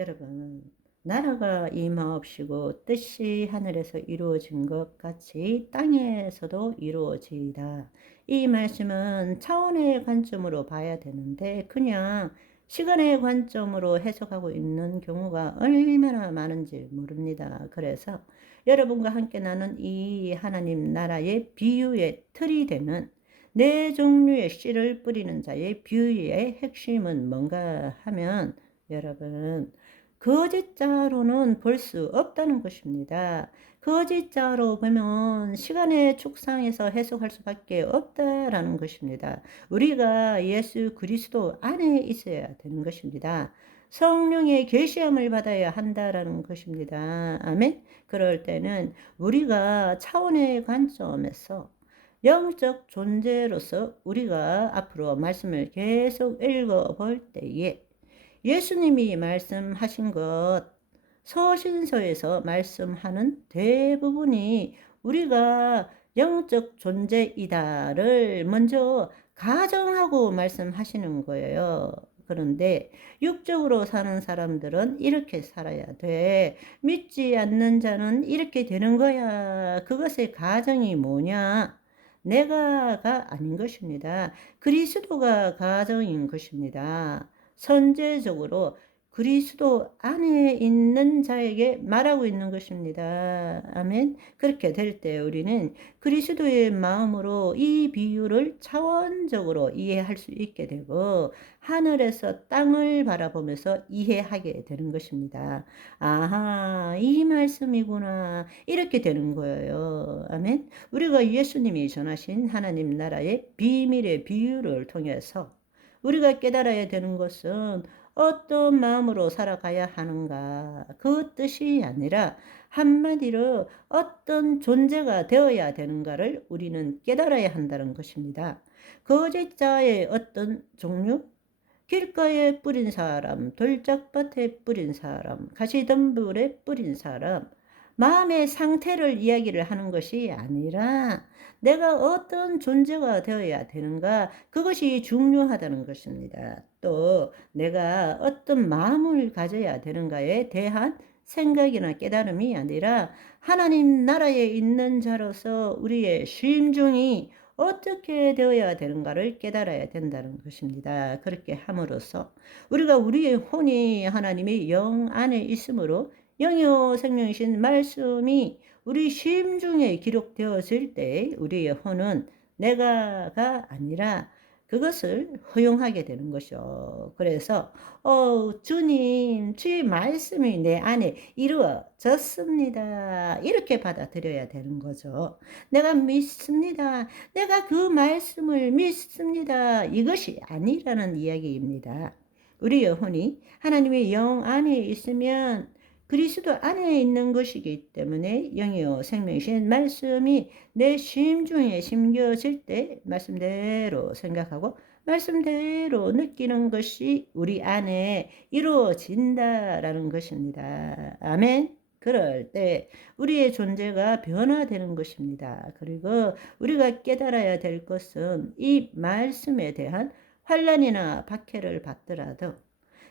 여러분, 나라가 임하옵시고 뜻이 하늘에서 이루어진 것 같이 땅에서도 이루어지이다. 이 말씀은 차원의 관점으로 봐야 되는데 그냥 시간의 관점으로 해석하고 있는 경우가 얼마나 많은지 모릅니다. 그래서 여러분과 함께 나눈 이 하나님 나라의 비유의 틀이 되는 네 종류의 씨를 뿌리는 자의 비유의 핵심은 뭔가 하면, 여러분, 거짓자로는 볼 수 없다는 것입니다. 거짓자로 보면 시간의 축상에서 해석할 수밖에 없다라는 것입니다. 우리가 예수 그리스도 안에 있어야 되는 것입니다. 성령의 계시함을 받아야 한다라는 것입니다. 아멘. 그럴 때는 우리가 차원의 관점에서 영적 존재로서 우리가 앞으로 말씀을 계속 읽어볼 때에 예수님이 말씀하신 것, 서신서에서 말씀하는 대부분이 우리가 영적 존재이다를 먼저 가정하고 말씀하시는 거예요. 그런데 육적으로 사는 사람들은 이렇게 살아야 돼. 믿지 않는 자는 이렇게 되는 거야. 그것의 가정이 뭐냐? 내가가 아닌 것입니다. 그리스도가 가정인 것입니다. 선제적으로 그리스도 안에 있는 자에게 말하고 있는 것입니다. 아멘. 그렇게 될 때 우리는 그리스도의 마음으로 이 비유를 차원적으로 이해할 수 있게 되고 하늘에서 땅을 바라보면서 이해하게 되는 것입니다. 아하, 이 말씀이구나. 이렇게 되는 거예요. 아멘. 우리가 예수님이 전하신 하나님 나라의 비밀의 비유를 통해서 우리가 깨달아야 되는 것은 어떤 마음으로 살아가야 하는가, 그 뜻이 아니라 한마디로 어떤 존재가 되어야 되는가를 우리는 깨달아야 한다는 것입니다. 거짓자의 어떤 종류, 길가에 뿌린 사람, 돌짝밭에 뿌린 사람, 가시덤불에 뿌린 사람, 마음의 상태를 이야기를 하는 것이 아니라 내가 어떤 존재가 되어야 되는가, 그것이 중요하다는 것입니다. 또 내가 어떤 마음을 가져야 되는가에 대한 생각이나 깨달음이 아니라 하나님 나라에 있는 자로서 우리의 심중이 어떻게 되어야 되는가를 깨달아야 된다는 것입니다. 그렇게 함으로써 우리가 우리의 혼이 하나님의 영 안에 있으므로 영이요 생명이신 말씀이 우리 심중에 기록되었을 때 우리의 혼은 내가가 아니라 그것을 허용하게 되는 것이요. 그래서 주님, 주의 말씀이 내 안에 이루어졌습니다. 이렇게 받아들여야 되는 거죠. 내가 믿습니다. 내가 그 말씀을 믿습니다. 이것이 아니라는 이야기입니다. 우리 영혼이 하나님의 영 안에 있으면 그리스도 안에 있는 것이기 때문에 영이요 생명이신 말씀이 내 심중에 심겨질 때 말씀대로 생각하고 말씀대로 느끼는 것이 우리 안에 이루어진다라는 것입니다. 아멘. 그럴 때 우리의 존재가 변화되는 것입니다. 그리고 우리가 깨달아야 될 것은 이 말씀에 대한 환난이나 박해를 받더라도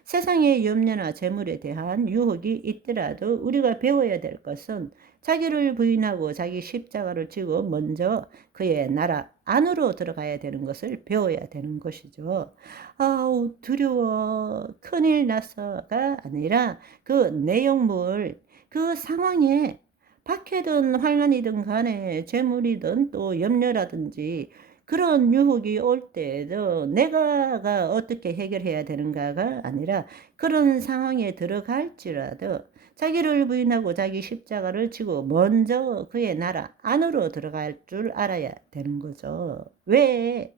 세상의 염려나 재물에 대한 유혹이 있더라도 우리가 배워야 될 것은 자기를 부인하고 자기 십자가를 지고 먼저 그의 나라 안으로 들어가야 되는 것을 배워야 되는 것이죠. 아우 두려워 큰일 났어가 아니라 그 내용물, 그 상황에 박해든 환난이든 간에 재물이든 또 염려라든지 그런 유혹이 올 때에도 내가가 어떻게 해결해야 되는가가 아니라 그런 상황에 들어갈지라도 자기를 부인하고 자기 십자가를 지고 먼저 그의 나라 안으로 들어갈 줄 알아야 되는 거죠. 왜?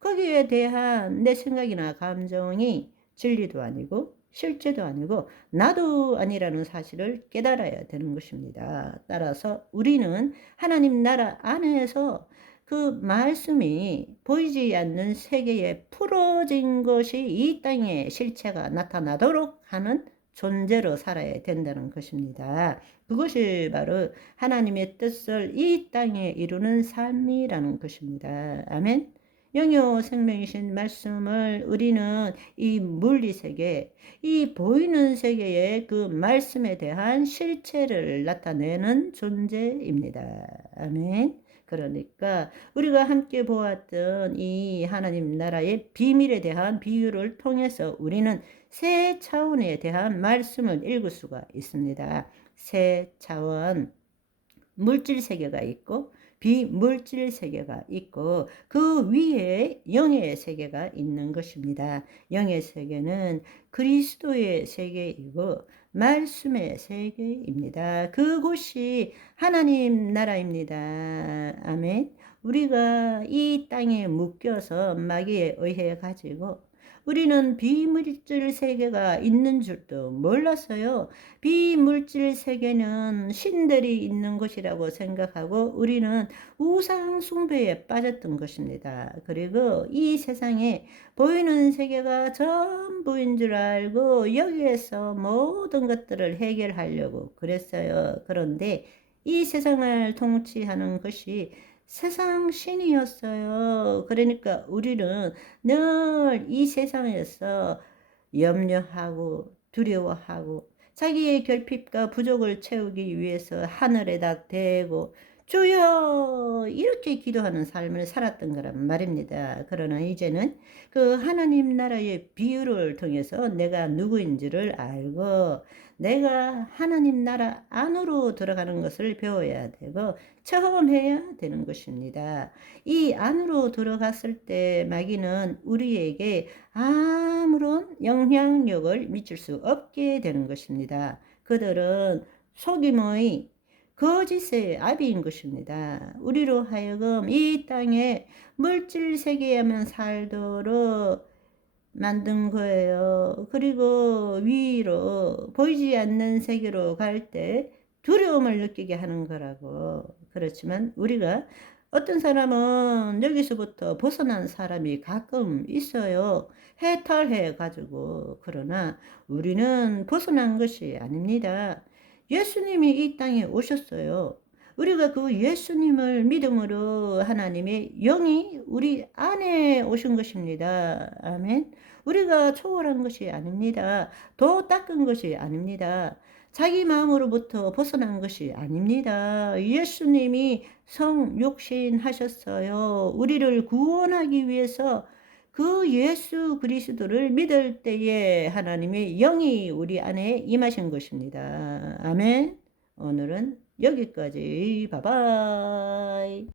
거기에 대한 내 생각이나 감정이 진리도 아니고 실제도 아니고 나도 아니라는 사실을 깨달아야 되는 것입니다. 따라서 우리는 하나님 나라 안에서 그 말씀이 보이지 않는 세계에 풀어진 것이 이 땅에 실체가 나타나도록 하는 존재로 살아야 된다는 것입니다. 그것이 바로 하나님의 뜻을 이 땅에 이루는 삶이라는 것입니다. 아멘. 영요 생명이신 말씀을 우리는 이 물리세계, 이 보이는 세계의 그 말씀에 대한 실체를 나타내는 존재입니다. 아멘. 그러니까 우리가 함께 보았던 이 하나님 나라의 비밀에 대한 비유를 통해서 우리는 세 차원에 대한 말씀을 읽을 수가 있습니다. 세 차원, 물질 세계가 있고 비물질 세계가 있고 그 위에 영의 세계가 있는 것입니다. 영의 세계는 그리스도의 세계이고 말씀의 세계입니다. 그곳이 하나님 나라입니다. 아멘. 우리가 이 땅에 묶여서 마귀에 의해 가지고 우리는 비물질 세계가 있는 줄도 몰랐어요. 비물질 세계는 신들이 있는 곳이라고 생각하고 우리는 우상 숭배에 빠졌던 것입니다. 그리고 이 세상에 보이는 세계가 전부인 줄 알고 여기에서 모든 것들을 해결하려고 그랬어요. 그런데 이 세상을 통치하는 것이 세상 신이었어요. 그러니까 우리는 늘 이 세상에서 염려하고 두려워하고 자기의 결핍과 부족을 채우기 위해서 하늘에다 대고 주여 이렇게 기도하는 삶을 살았던 거란 말입니다. 그러나 이제는 그 하나님 나라의 비유를 통해서 내가 누구인지를 알고 내가 하나님 나라 안으로 들어가는 것을 배워야 되고 체험해야 되는 것입니다. 이 안으로 들어갔을 때 마귀는 우리에게 아무런 영향력을 미칠 수 없게 되는 것입니다. 그들은 속임의 거짓의 아비인 것입니다. 우리로 하여금 이 땅에 물질 세계에만 살도록 만든 거예요. 그리고 위로 보이지 않는 세계로 갈 때 두려움을 느끼게 하는 거라고. 그렇지만 우리가 어떤 사람은 여기서부터 벗어난 사람이 가끔 있어요. 해탈해 가지고. 그러나 우리는 벗어난 것이 아닙니다. 예수님이 이 땅에 오셨어요. 우리가 그 예수님을 믿음으로 하나님의 영이 우리 안에 오신 것입니다. 아멘. 우리가 초월한 것이 아닙니다. 더 닦은 것이 아닙니다. 자기 마음으로부터 벗어난 것이 아닙니다. 예수님이 성육신 하셨어요. 우리를 구원하기 위해서 그 예수 그리스도를 믿을 때에 하나님의 영이 우리 안에 임하신 것입니다. 아멘. 오늘은 여기까지. 바이바이.